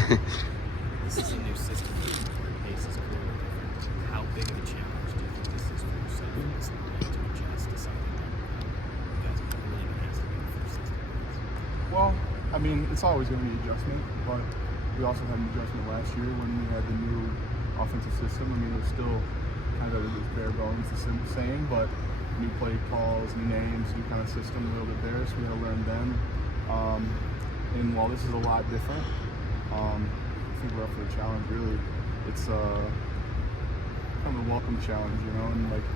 This is a new system where pace is clearly different. How big of a challenge do you think this is for yourself in this line to adjust to something that you guys have really been asked to do for 6 months? Well, I mean, it's always going to be adjustment, but we also had an adjustment last year when we had the new offensive system. I mean, it was still kind of bare bones, the same, but new play calls, new names, new kind of system a little bit there, so we had to learn them. And while this is a lot different, I think we're up for the challenge, really. It's kind of a welcome challenge, you know, and like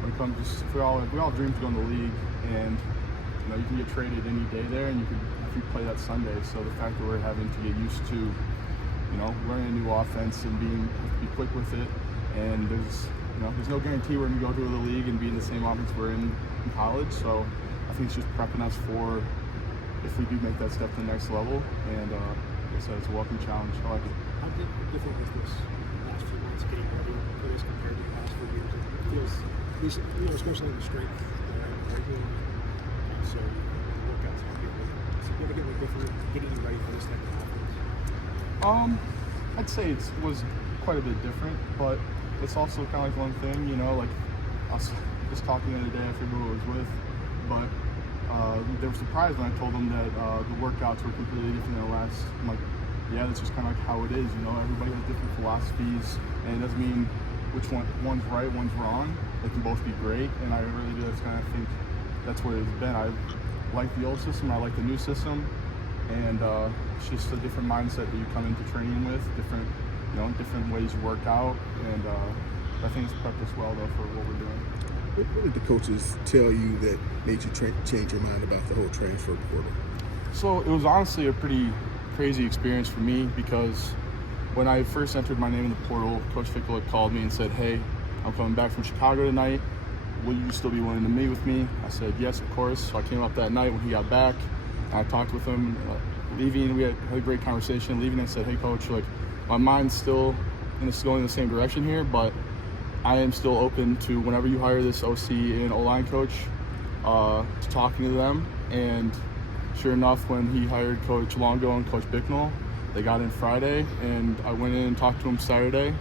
when it comes to, we all dream to go in the league, and you know, you can get traded any day there, and if you play that Sunday. So the fact that we're having to get used to, you know, learning a new offense and have to be quick with it, and there's no guarantee we're going to go to the league and be in the same offense we're in college. So I think it's just prepping us for if we do make that step to the next level. And like I said, it's a welcome challenge. I like it. How different was this last few months getting ready for this compared to the past few years? It feels, at least, you know, especially in the strength regularly. So workouts have been significantly different getting you ready for this type of offense. I'd say it was quite a bit different, but it's also kind of like one thing, you know, like I was just talking the other day, I forget who I was with, but they were surprised when I told them that the workouts were completely different than the last. I'm like, yeah, that's just kind of like how it is, you know, everybody has different philosophies, and it doesn't mean which one's right, one's wrong. They can both be great, and I really do think that's what it's been. I like the old system, I like the new system, and it's just a different mindset that you come into training with, different ways you work out, and I think it's prepped us well though for what we're doing. What did the coaches tell you that made you change your mind about the whole transfer portal? So it was honestly a pretty crazy experience for me, because when I first entered my name in the portal, Coach Fickle had called me and said, "Hey, I'm coming back from Chicago tonight. Will you still be willing to meet with me?" I said, "Yes, of course." So I came up that night when he got back, and I talked with him. Leaving, we had a great conversation. Leaving, I said, "Hey, Coach, like, my mind's still going in the same direction here, but I am still open to whenever you hire this OC and O-line coach, to talking to them." And sure enough, when he hired Coach Longo and Coach Bicknell, they got in Friday, and I went in and talked to him Saturday.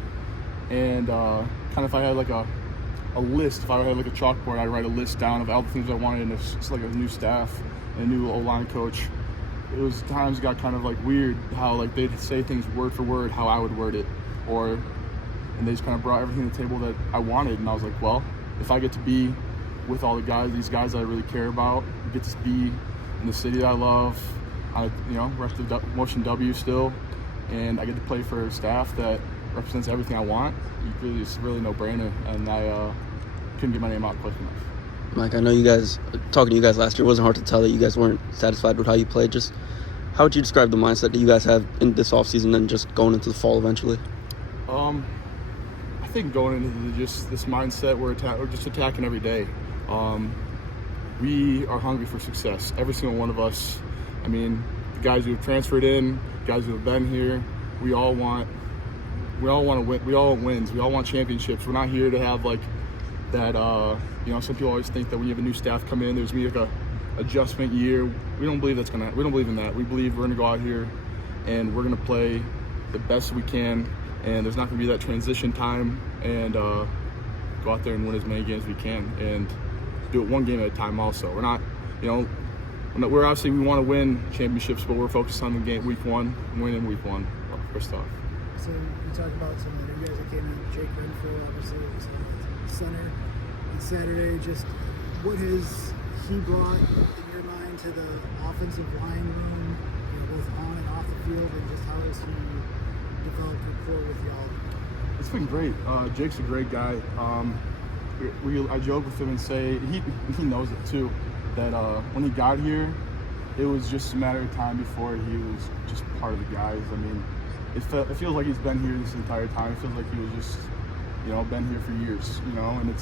And kind of if I had like a list, if I had like a chalkboard, I'd write a list down of all the things I wanted, and it's like a new staff and a new O-line coach. It was times got kind of like weird how like they'd say things word for word how I would word it, and they just kind of brought everything to the table that I wanted, and I was like, well, if I get to be with all these guys that I really care about, get to be in the city that I love, rep the Motion W still, and I get to play for a staff that represents everything I want, it's really no-brainer, and I couldn't get my name out quick enough. Mike, I know you guys, talking to you guys last year, it wasn't hard to tell that you guys weren't satisfied with how you played. Just how would you describe the mindset that you guys have in this offseason and just going into the fall eventually? I think going into this mindset, we're just attacking every day. We are hungry for success, every single one of us. I mean, the guys who have transferred in, guys who have been here, we all want to win. We all want wins. We all want championships. We're not here to have like that, some people always think that when you have a new staff come in, there's going to be like a adjustment year. We don't believe we don't believe in that. We believe we're going to go out here and we're going to play the best we can, and there's not going to be that transition time, and go out there and win as many games as we can, and do it one game at a time also. We're not, we're obviously, we want to win championships, but we're focused on the game week one, winning week one first off. So you talk about some of the new guys that came in, Jake Renfro, obviously, was center on Saturday. Just what has he brought in your mind to the offensive line room, both on and off the field, and just how has he developed rapport with y'all? It's been great. Jake's a great guy. I joke with him and say he knows it too, that when he got here, it was just a matter of time before he was just part of the guys. I mean, it feels like he's been here this entire time. It feels like he was just, been here for years, and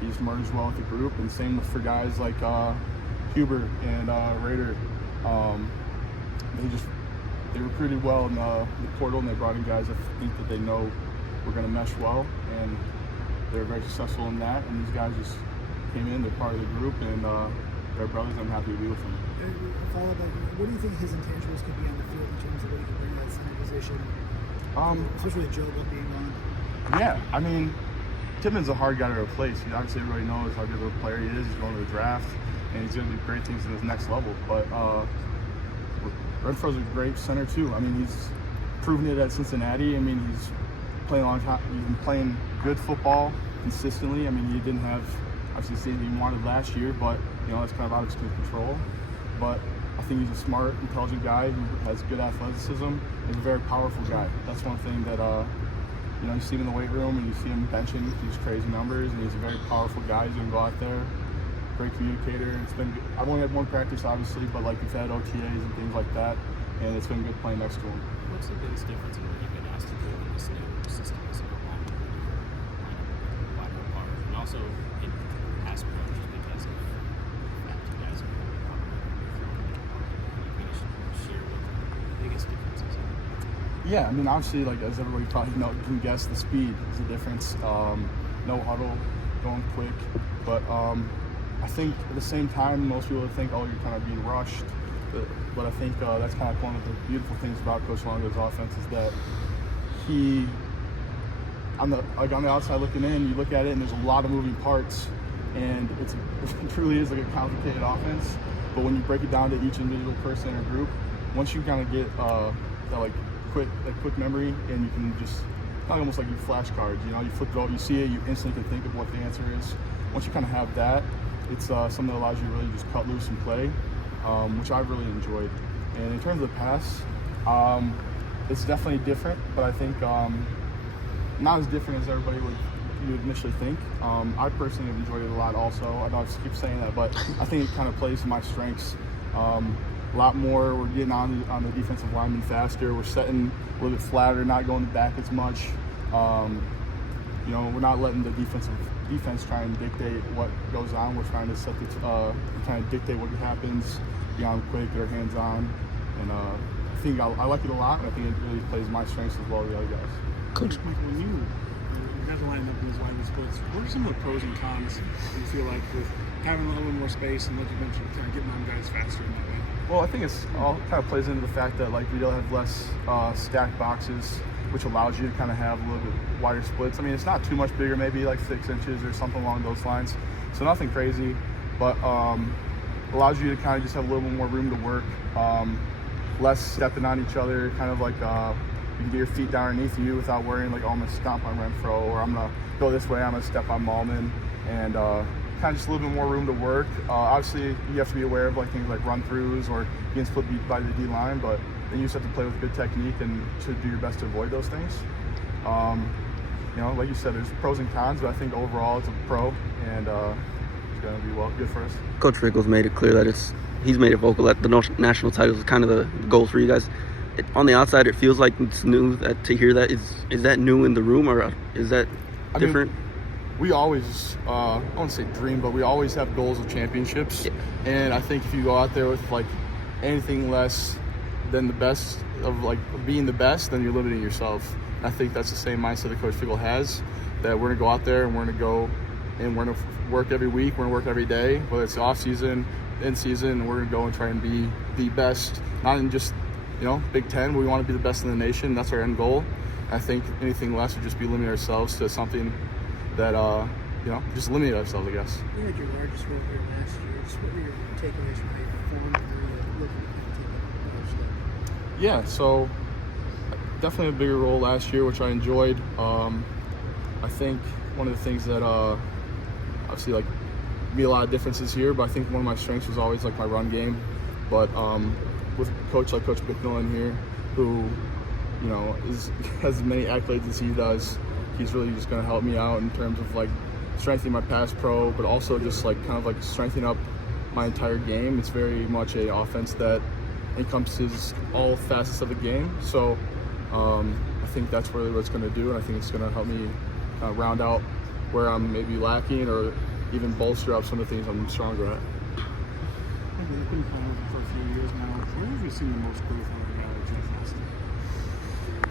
he's merged well with the group. And same for guys like Huber and Rader. They recruited well in the portal, and they brought in guys that think that they know we're going to mesh well, and they're very successful in that. And these guys just came in, they're part of the group, and they're brothers. I'm happy to be with them. follow up, like, what do you think his intangibles could be on the field in terms of what he can bring to that center position? Especially with Joe being on. Yeah, I mean, Tippmann's a hard guy to replace. Obviously, everybody knows how good of a player he is. He's going to the draft, and he's going to do great things in his next level. But Renfro's a great center too. I mean, he's proven it at Cincinnati. I mean, he's playing a long time. He's been playing good football consistently. I mean, he didn't have obviously the season he wanted last year, but that's kind of out of his control. But I think he's a smart, intelligent guy who has good athleticism. He's a very powerful guy. That's one thing that you see him in the weight room and you see him benching these crazy numbers, and he's a very powerful guy. He's gonna go out there, great communicator. It's been good. I've only had one practice, obviously, but like we've had OTAs and things like that, and it's been good playing next to him. What's the biggest difference in what you've been asked to do in this new system as a wider apart, and also in past approaches because of you guys are share what the biggest differences are? Yeah, I mean, obviously, like as everybody probably can guess, the speed is the difference. No huddle, going quick, but I think at the same time, most people would think, oh, you're kind of being rushed. But I think that's kind of one of the beautiful things about Coach Longo's offense is that he, on the outside looking in, you look at it and there's a lot of moving parts, and it truly is like a complicated offense. But when you break it down to each individual person or group, once you kind of get that quick memory, and you can just almost like your flashcards. You flip it out, you see it, you instantly can think of what the answer is. Once you kind of have that, it's something that allows you to really just cut loose and play, which I've really enjoyed. And in terms of the pass, it's definitely different, but I think not as different as everybody would initially think. I personally have enjoyed it a lot also. I know I keep saying that, but I think it kind of plays to my strengths. A lot more. We're getting on the defensive lineman faster. We're setting a little bit flatter, not going back as much. We're not letting the defense try and dictate what goes on. We're trying to trying to dictate what happens, be on quick, get our hands on, and I think I like it a lot. And I think it really plays my strengths as well as the other guys. Coach, Michael, when you guys are lining up in these wide splits, what are some of the pros and cons you feel like with having a little bit more space and, like you mentioned, kind of getting on guys faster in that way? Well, I think it's all kind of plays into the fact that we don't have less stacked boxes, which allows you to kind of have a little bit wider splits. I mean, it's not too much bigger, maybe like 6 inches or something along those lines. So nothing crazy, but allows you to kind of just have a little bit more room to work, less stepping on each other, kind of like you can get your feet down underneath you without worrying like, oh, I'm going to stomp on Renfro, or I'm going to go this way, I'm going to step on Malman, and kind of just a little bit more room to work. Obviously, you have to be aware of things like run-throughs or being split by the D-line, but then you just have to play with good technique and to do your best to avoid those things. Like you said, there's pros and cons, but I think overall it's a pro, and it's going to be good for us. Coach Rickles made it clear that he's made it vocal that the national title is kind of the goal for you guys. On the outside, it feels like it's new to hear that. Is that new in the room, or is that different? We always, I won't say dream, but we always have goals of championships. Yeah. And I think if you go out there with anything less than the best of being the best, then you're limiting yourself. And I think that's the same mindset that Coach Fickle has, that we're gonna go out there and we're gonna work every week, we're gonna work every day, whether it's off season, in season, and we're gonna go and try and be the best, not in just Big Ten. We want to be the best in the nation. That's our end goal. I think anything less would just be limiting ourselves to something that, just limiting ourselves, I guess. You had your largest role here last year. Just what were your takeaways from how you performed and how you looked at the team? Yeah, so definitely a bigger role last year, which I enjoyed. I think one of the things that obviously be a lot of differences here, but I think one of my strengths was always my run game. But with a coach like Coach Bicknell in here, who has as many accolades as he does, he's really just going to help me out in terms of strengthening my pass pro, but also just strengthening up my entire game. It's very much an offense that encompasses all facets of the game. So I think that's really what it's going to do, and I think it's going to help me kind of round out where I'm maybe lacking, or even bolster up some of the things I'm stronger at. You've been playing for a few years now. Where have you seen the most growth on the guy like Jeff Austin?